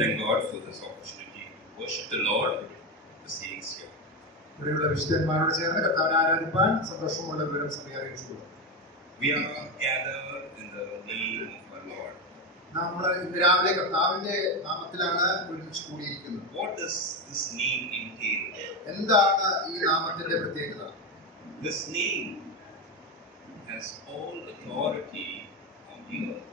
Thank God for this opportunity to worship the Lord with the saints here. ഇവിടെയുള്ള വിശുദ്ധന്മാരോട് ചേർന്ന് കർത്താവിനെ ആരാധിപ്പാൻ സന്തോഷമുള്ള വിവരം സഭയെ അറിയിച്ചുകൊള്ളും. We are gathered in the name of our Lord. നമ്മൾ ഇന്ന് രാവിലെ കർത്താവിന്റെ നാമത്തിലാണ് ഒരുമിച്ച് കൂടിയിരിക്കുന്നത്. What does this name entail? എന്താണ് ഈ നാമത്തിന്റെ പ്രത്യേകത? This name has all authority on the earth.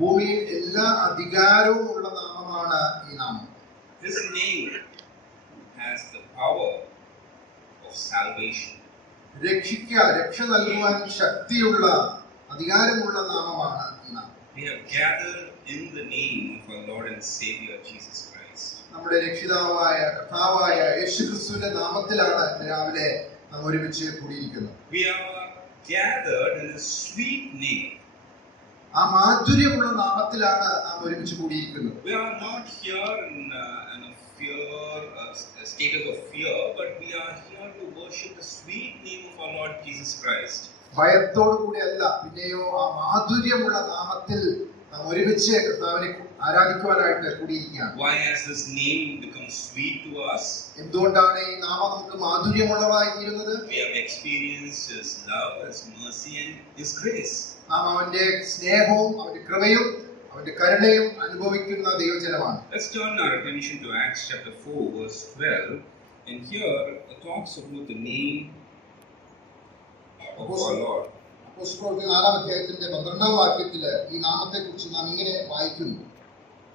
ഭൂമിയിൽ എല്ലാ അധികാരവും ഉള്ള നാമമാണ് ഈ നാമം. This name has the power of salvation. രക്ഷ നൽകുവാൻ ശക്തിയുള്ള അധികാരമുള്ള നാമമാണ് ഈ നാമം. We have gathered in the name of our Lord and Savior Jesus Christ. നമ്മുടെ രക്ഷിതാവായ കർത്താവായ യേശുക്രിസ്തുവിന്റെ നാമത്തിലാണ് ഇന്ന് രാവിലെ നാം ഒരുമിച്ച് കൂടിയിരിക്കുന്നത്. We are gathered in a sweet name. ആ മാധുര്യമുള്ള നാമത്തിലാണ് നാം ഒരുമിച്ച് കൂടിയിരിക്കുന്നത്. We are not here in a fear, a status of fear, but we are here to worship the sweet name of our Lord Jesus Christ. ഭയത്തോടു കൂടിയല്ല, പിന്നെയോ ആ മാധുര്യമുള്ള നാമത്തിൽ നാം ഒരുമിച്ച് കർത്താവിനെ ആരാധിക്കുവാനായിട്ട് കൂടിയിരിക്കുകയാണ്. Why has this name become sweet to us? എന്തുകൊണ്ടാണ് ഈ നാമം നമുക്ക് മാധുര്യമുള്ളതായി തീരുന്നത്? We have experienced His love, His mercy, and His grace. നാം അവന്റെ സ്നേഹവും അവന്റെ കൃപയും അവന്റെ കരുണയും അനുഭവിക്കുന്ന ദൈവജനമാണ്. Let's turn our attention to Acts chapter 4 verse 12, and here it talks about the name of our Lord. അപ്പോസ്തലപ്രവൃത്തി 4-ാം അധ്യായത്തിന്റെ 12-ാം വാക്യത്തിൽ ഈ നാമത്തെക്കുറിച്ച് നാം ഇങ്ങനെ വായിക്കുന്നു: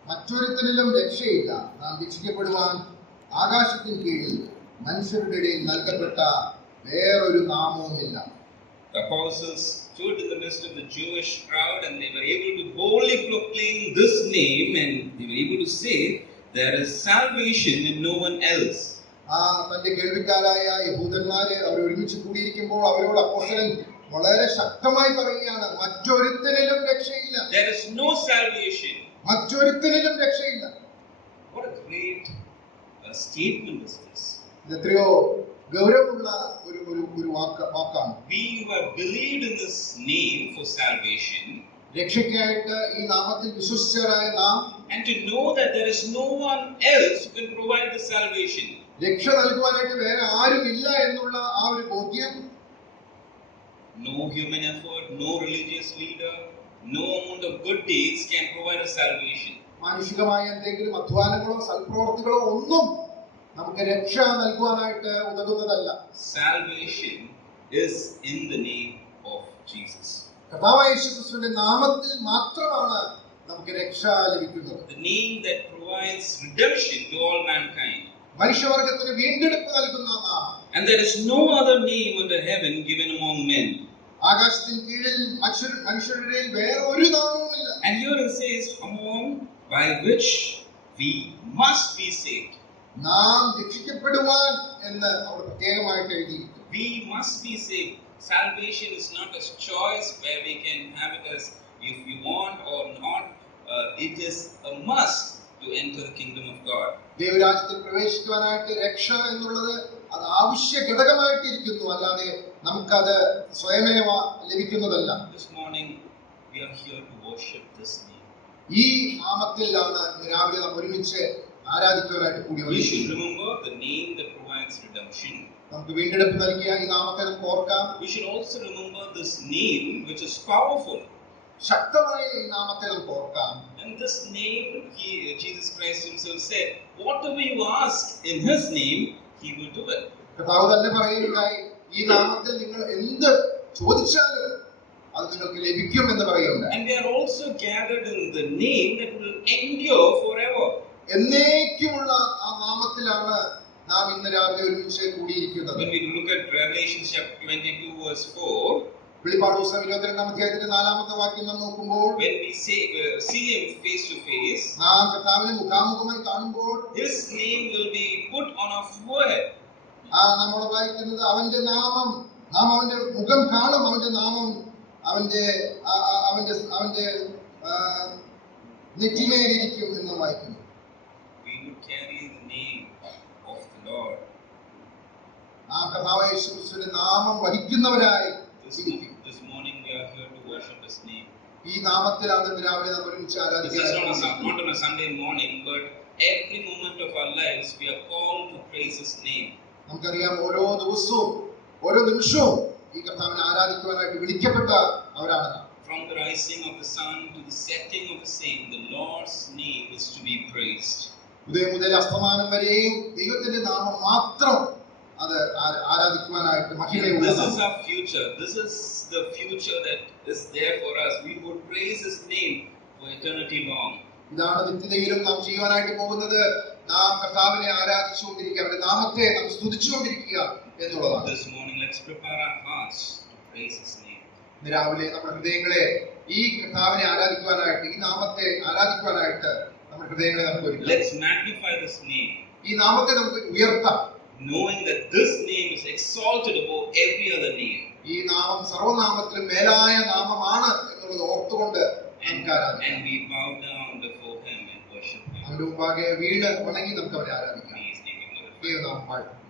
മറ്റൊരുത്തനിലും രക്ഷയില്ല, നാം രക്ഷിക്കപ്പെടുവാൻ ആകാശത്തിന് കീഴിൽ മനുഷ്യരുടെ ഇടയിൽ നൽകപ്പെട്ട വേറൊരു നാമവുമില്ല. The apostles stood in the midst of the Jewish crowd and they were able to boldly proclaim this name, and they were able to say there is salvation in no one else. തന്റെ കേൾവിക്കാരായ യഹൂദന്മാരെ അവർ ഒരുമിച്ച് കൂടിയിരിക്കുമ്പോൾ അവരോട് അപ്പോസ്തലൻ വളരെ ശക്തമായി പറയുകയാണ്, മറ്റൊരുത്തനിലും രക്ഷയില്ല. There is no salvation. മറ്റൊരുത്തനിലും രക്ഷയില്ല. What a great statement is this. എത്രയോ ഗൗരവമുള്ള ഒരു വാക്കാണ്. We who have believed in this name for salvation, രക്ഷയ്ക്കായിട്ട് ഈ നാമത്തിൽ വിശ്വസിച്ചവരായ നാം, and to know that there is no one else who can provide the salvation. രക്ഷ നൽകുവാനായിട്ട് വേറെ ആരുമില്ല എന്നുള്ള ആ ഒരു ബോധ്യം, no human effort, no religious leader, no amount of good deeds can provide a salvation. മാനുഷികമായ എന്തെങ്കിലും അധ്വാനങ്ങളോ സൽപ്രവർത്തികളോ ഒന്നും നമുക്ക് രക്ഷ നൽകുവാനായിട്ട് ഉതകുന്നതല്ല. Salvation is in the name of Jesus. കർത്താവായ യേശുക്രിസ്തുവിന്റെ നാമത്തിൽ മാത്രമാണ് നമുക്ക് രക്ഷ ലഭിക്കുന്നത്. The name that provides redemption to all mankind. മനുഷ്യവർഗത്തിന് വീണ്ടെടുപ്പ് നൽകുന്ന നാമം. And there is no other name under heaven given among men. ആകാശത്തിന് കീഴിൽ മനുഷ്യരുടെ വേറെ ഒരു നാമവുമില്ല. And here it says among by which we must be saved. നാം രക്ഷിക്കപ്പെടുവാൻ എന്ന് അവിടെ പ്രത്യേകമായിട്ട് എഴുതിയിരിക്കുന്നു. We must be saved. Salvation is not a choice where we can have it as if we want or not. It is a must to enter the kingdom of God. ദൈവരാജ്യത്തിൽ പ്രവേശിക്കുവാനായിട്ട് രക്ഷ എന്നുള്ളത് അത് ആവശ്യ ഘടകമായിട്ടിരിക്കുന്നു, അല്ലാതെ നമുക്കത് സ്വയമേവ ലഭിക്കുന്നതല്ല. This morning we are here to worship this name. ഈ നാമത്തിലാണ് രാവിലെ നാം ഒരുമിച്ച് ആരാധിക്കുവാനായിട്ട് കൂടി We should remember the name that provides redemption. നമുക്ക് വീണ്ടെടുപ്പ് നൽകിയ ഈ നാമത്തെ നമുക്ക് ഓർക്കാം. We should also remember this name which is powerful. ശക്തമായ ഈ നാമത്തെ നമുക്ക് ഓർക്കാം. And this name, Jesus Christ himself said, whatever you ask in his name, he will do it. കർത്താവ് തന്നെ പറയുകയുണ്ടായി, ഈ നാമത്തിൽ നിങ്ങൾ എന്ത് ചോദിച്ചാലും അത് നിങ്ങൾക്ക് ലഭിക്കും എന്ന് പറയുകയുണ്ടായി. And we are also gathered in the name that will endure forever. എന്നേക്കുമുള്ള ആ നാമത്തിലാണ് നാം ഇന്ന് രാവിലെ ഒരുമിച്ച് കൂടിയിരിക്കുന്നത്. When we look at Revelation chapter 22 verse 4, വെളിപ്പാട് പുസ്തകം 22-ാം അധ്യായത്തിന്റെ 4-ാമത്തെ വാക്യം നാം നോക്കുമ്പോൾ, when we see him face to face, നാം കർത്താവിനെ മുഖാമുഖമായി കാണുമ്പോൾ his name will be put on our forehead. നമ്മൾ വായിക്കുന്നത് അവന്റെ നാമം, നാം അവന്റെ മുഖം കാണും, അവന്റെ നാമം അവന്റെ നെറ്റിമേലിരിക്കും എന്ന് വായിക്കുന്നു. We would carry the name of the Lord. നാം കർത്താവായ യേശുക്രിസ്തുവിന്റെ നാമം വഹിക്കുന്നവരായി This morning we are here to worship his name. ഈ നാമത്തിലാണ് ഇന്ന് രാവിലെ നമ്മൾ ഒരുമിച്ച് This is ആരാധിക്കാൻ. not on a Sunday morning, but every moment of our lives we are called to praise His name. നമുക്കറിയാം ഓരോ ദിവസവും ഓരോ നിമിഷവും ഈ കർത്താവിനെ ആരാധിക്കുവാനായിട്ട് വിളിക്കപ്പെട്ട അവരാണ്. From the rising of the sun to the setting of the same, the Lord's name is to be praised. ഉദയം മുതൽ അസ്തമാനം വരെയും ദൈവത്തിന്റെ നാമം മാത്രം അത് ആരാധിക്കുവാനായിട്ട് This മഹിമയുള്ളതാണ്. is our future. This is the future that is there for us. We would praise His name for eternity long. ഇതാണ് നിത്യതയിലും നാം ചെയ്യുവാനായിട്ട് പോകുന്നത്. നാം കർത്താവിനെ ആരാധിച്ചുകൊണ്ടിരിക്കുക, അവരുടെ നാമത്തെ നാം സ്തുതിച്ചുകൊണ്ടിരിക്കുക എന്നുള്ളതാണ്. This morning, let's prepare our hearts to praise His name. ഇന്ന് രാവിലെ നമ്മുടെ ഹൃദയങ്ങളെ ഈ കർത്താവിനെ ആരാധിക്കുവാനായിട്ട്, ഈ നാമത്തെ ആരാധിക്കുവാനായിട്ട് നമ്മുടെ ഹൃദയങ്ങളെ നമുക്ക് ഒരുക്കാം. Let's magnify this name, ഈ നാമത്തെ നമുക്ക് ഉയർത്താം, knowing that this name is exalted above every other name. ഈ നാമം സർവനാമത്തിലും മേലായ നാമമാണ് എന്നുള്ളത് ഓർത്തുകൊണ്ട് നമുക്ക് ആരാധിക്കാം. And we bow down before Him and worship Him. അവന്റെ മുമ്പാകെ വീണ് വണങ്ങി നമുക്ക് അവനെ ആരാധിക്കാം. May His name be glorified. ദൈവനാമം വാഴ്ത്തപ്പെടും.